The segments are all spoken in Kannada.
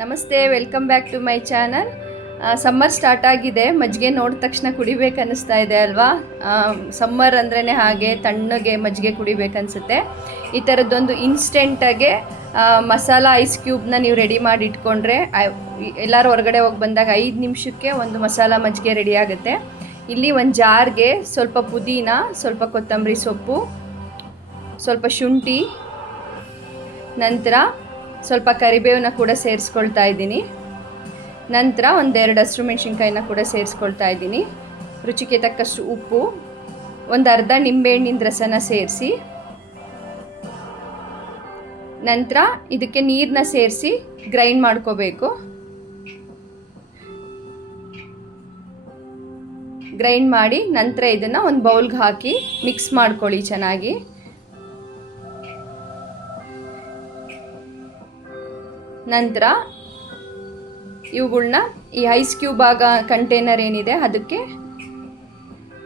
ನಮಸ್ತೆ, welcome back to my channel. Summer start ಆಗಿದೆ. ಮಜ್ಜಿಗೆ ನೋಡಿದ ತಕ್ಷಣ ಕುಡಿಬೇಕನ್ನಿಸ್ತಾ ಇದೆ ಅಲ್ವಾ? ಸಮ್ಮರ್ ಅಂದ್ರೇ ಹಾಗೆ ತಣ್ಣಗೆ ಮಜ್ಜಿಗೆ ಕುಡಿಬೇಕನ್ಸುತ್ತೆ. ಈ ಥರದ್ದೊಂದು ಇನ್ಸ್ಟೆಂಟಾಗೆ ಮಸಾಲ ಐಸ್ ಕ್ಯೂಬ್ನ ನೀವು ರೆಡಿ ಮಾಡಿ ಇಟ್ಕೊಂಡ್ರೆ ಎಲ್ಲರೂ ಹೊರಗಡೆ ಹೋಗಿ ಬಂದಾಗ 5 ನಿಮಿಷಕ್ಕೆ ಒಂದು ಮಸಾಲ ಮಜ್ಜಿಗೆ ರೆಡಿ ಆಗುತ್ತೆ. ಇಲ್ಲಿ ಒಂದು ಜಾರ್ಗೆ ಸ್ವಲ್ಪ ಪುದೀನ, ಸ್ವಲ್ಪ ಕೊತ್ತಂಬರಿ ಸೊಪ್ಪು, ಸ್ವಲ್ಪ ಶುಂಠಿ, ನಂತರ ಸ್ವಲ್ಪ ಕರಿಬೇವನ್ನ ಕೂಡ ಸೇರಿಸ್ಕೊಳ್ತಾ ಇದ್ದೀನಿ. ನಂತರ ಒಂದೆರಡು ಹಸಿರು ಮೆಣಸಿನ್ಕಾಯಿನ ಕೂಡ ಸೇರಿಸ್ಕೊಳ್ತಾ ಇದ್ದೀನಿ. ರುಚಿಗೆ ತಕ್ಕಷ್ಟು ಉಪ್ಪು, ಒಂದು ಅರ್ಧ ನಿಂಬೆಹಣ್ಣಿನ ರಸನ ಸೇರಿಸಿ, ನಂತರ ಇದಕ್ಕೆ ನೀರನ್ನ ಸೇರಿಸಿ ಗ್ರೈಂಡ್ ಮಾಡ್ಕೋಬೇಕು. ಗ್ರೈಂಡ್ ಮಾಡಿ ನಂತರ ಇದನ್ನು ಒಂದು ಬೌಲ್ಗೆ ಹಾಕಿ ಮಿಕ್ಸ್ ಮಾಡ್ಕೊಳ್ಳಿ ಚೆನ್ನಾಗಿ. ನಂತರ ಇವುಗಳನ್ನ ಈ ಐಸ್ ಕ್ಯೂಬ್ ಕಂಟೈನರ್ ಏನಿದೆ ಅದಕ್ಕೆ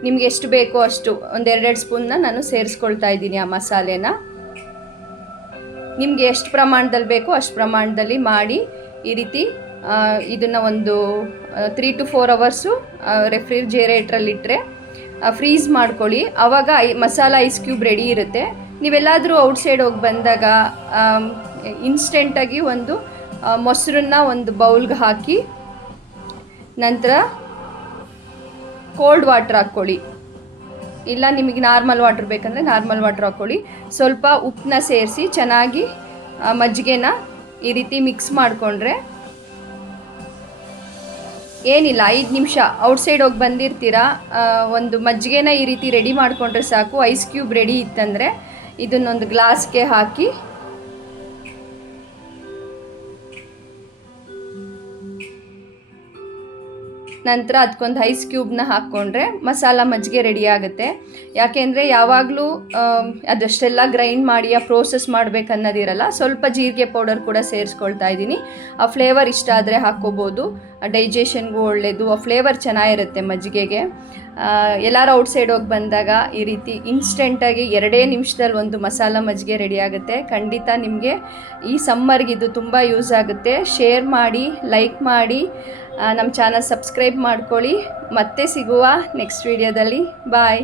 ನಿಮಗೆ ಎಷ್ಟು ಬೇಕೋ ಅಷ್ಟು ಒಂದೆರಡೆರಡು ಸ್ಪೂನ್ನ ನಾನು ಸೇರಿಸ್ಕೊಳ್ತಾ ಇದ್ದೀನಿ. ಆ ಮಸಾಲೆನ ನಿಮಗೆ ಎಷ್ಟು ಪ್ರಮಾಣದಲ್ಲಿ ಬೇಕೋ ಅಷ್ಟು ಪ್ರಮಾಣದಲ್ಲಿ ಮಾಡಿ ಈ ರೀತಿ ಇದನ್ನು ಒಂದು 3 to 4 ಅವರ್ಸು ರೆಫ್ರಿಜರೇಟ್ರಲ್ಲಿಟ್ಟರೆ ಫ್ರೀಸ್ ಮಾಡ್ಕೊಳ್ಳಿ. ಆವಾಗ ಮಸಾಲ ಐಸ್ ಕ್ಯೂಬ್ ರೆಡಿ ಇರುತ್ತೆ. ನೀವೆಲ್ಲಾದರೂ ಔಟ್ಸೈಡ್ ಹೋಗಿ ಬಂದಾಗ ಇನ್ಸ್ಟೆಂಟಾಗಿ ಒಂದು ಮೊಸರನ್ನ ಒಂದು ಬೌಲ್ಗೆ ಹಾಕಿ ನಂತರ ಕೋಲ್ಡ್ ವಾಟರ್ ಹಾಕ್ಕೊಳ್ಳಿ. ಇಲ್ಲ ನಿಮಗೆ ನಾರ್ಮಲ್ ವಾಟರ್ ಬೇಕಂದರೆ ನಾರ್ಮಲ್ ವಾಟರ್ ಹಾಕ್ಕೊಳ್ಳಿ. ಸ್ವಲ್ಪ ಉಪ್ಪನ್ನ ಸೇರಿಸಿ ಚೆನ್ನಾಗಿ ಮಜ್ಜಿಗೆನ ಈ ರೀತಿ ಮಿಕ್ಸ್ ಮಾಡಿಕೊಂಡ್ರೆ ಏನಿಲ್ಲ, 5 ನಿಮಿಷ ಔಟ್ಸೈಡ್ ಹೋಗಿ ಬಂದಿರ್ತೀರಾ, ಒಂದು ಮಜ್ಜಿಗೆನ ಈ ರೀತಿ ರೆಡಿ ಮಾಡಿಕೊಂಡ್ರೆ ಸಾಕು. ಐಸ್ ಕ್ಯೂಬ್ ರೆಡಿ ಇತ್ತಂದರೆ ಇದನ್ನೊಂದು ಗ್ಲಾಸ್ಗೆ ಹಾಕಿ ನಂತರ ಅದಕ್ಕೊಂದು ಐಸ್ ಕ್ಯೂಬ್ನ ಹಾಕ್ಕೊಂಡ್ರೆ ಮಸಾಲ ಮಜ್ಜಿಗೆ ರೆಡಿ ಆಗುತ್ತೆ. ಯಾಕೆಂದರೆ ಯಾವಾಗಲೂ ಅದಷ್ಟೆಲ್ಲ ಗ್ರೈಂಡ್ ಮಾಡಿ ಪ್ರೋಸೆಸ್ ಮಾಡಬೇಕನ್ನೋದಿರಲ್ಲ. ಸ್ವಲ್ಪ ಜೀರಿಗೆ ಪೌಡರ್ ಕೂಡ ಸೇರಿಸ್ಕೊಳ್ತಾ ಇದ್ದೀನಿ. ಆ ಫ್ಲೇವರ್ ಇಷ್ಟ ಆದರೆ ಹಾಕ್ಕೋಬೋದು, ಡೈಜೆಷನ್ಗೂ ಒಳ್ಳೆಯದು, ಆ ಫ್ಲೇವರ್ ಚೆನ್ನಾಗಿರುತ್ತೆ ಮಜ್ಜಿಗೆಗೆ. ಎಲ್ಲರೂ ಔಟ್ಸೈಡ್ ಹೋಗಿ ಬಂದಾಗ ಈ ರೀತಿ ಇನ್ಸ್ಟೆಂಟಾಗಿ 2 ನಿಮಿಷದಲ್ಲಿ ಒಂದು ಮಸಾಲ ಮಜ್ಜಿಗೆ ರೆಡಿ ಆಗುತ್ತೆ. ಖಂಡಿತ ನಿಮಗೆ ಈ ಸಮ್ಮರ್ಗೆ ಇದು ತುಂಬ ಯೂಸ್ ಆಗುತ್ತೆ. ಶೇರ್ ಮಾಡಿ, ಲೈಕ್ ಮಾಡಿ, ನಮ್ಮ ಚಾನಲ್ ಸಬ್ಸ್ಕ್ರೈಬ್ ಮಾಡ್ಕೊಳ್ಳಿ. ಮತ್ತೆ ಸಿಗುವ ನೆಕ್ಸ್ಟ್ ವಿಡಿಯೋದಲ್ಲಿ. ಬಾಯ್.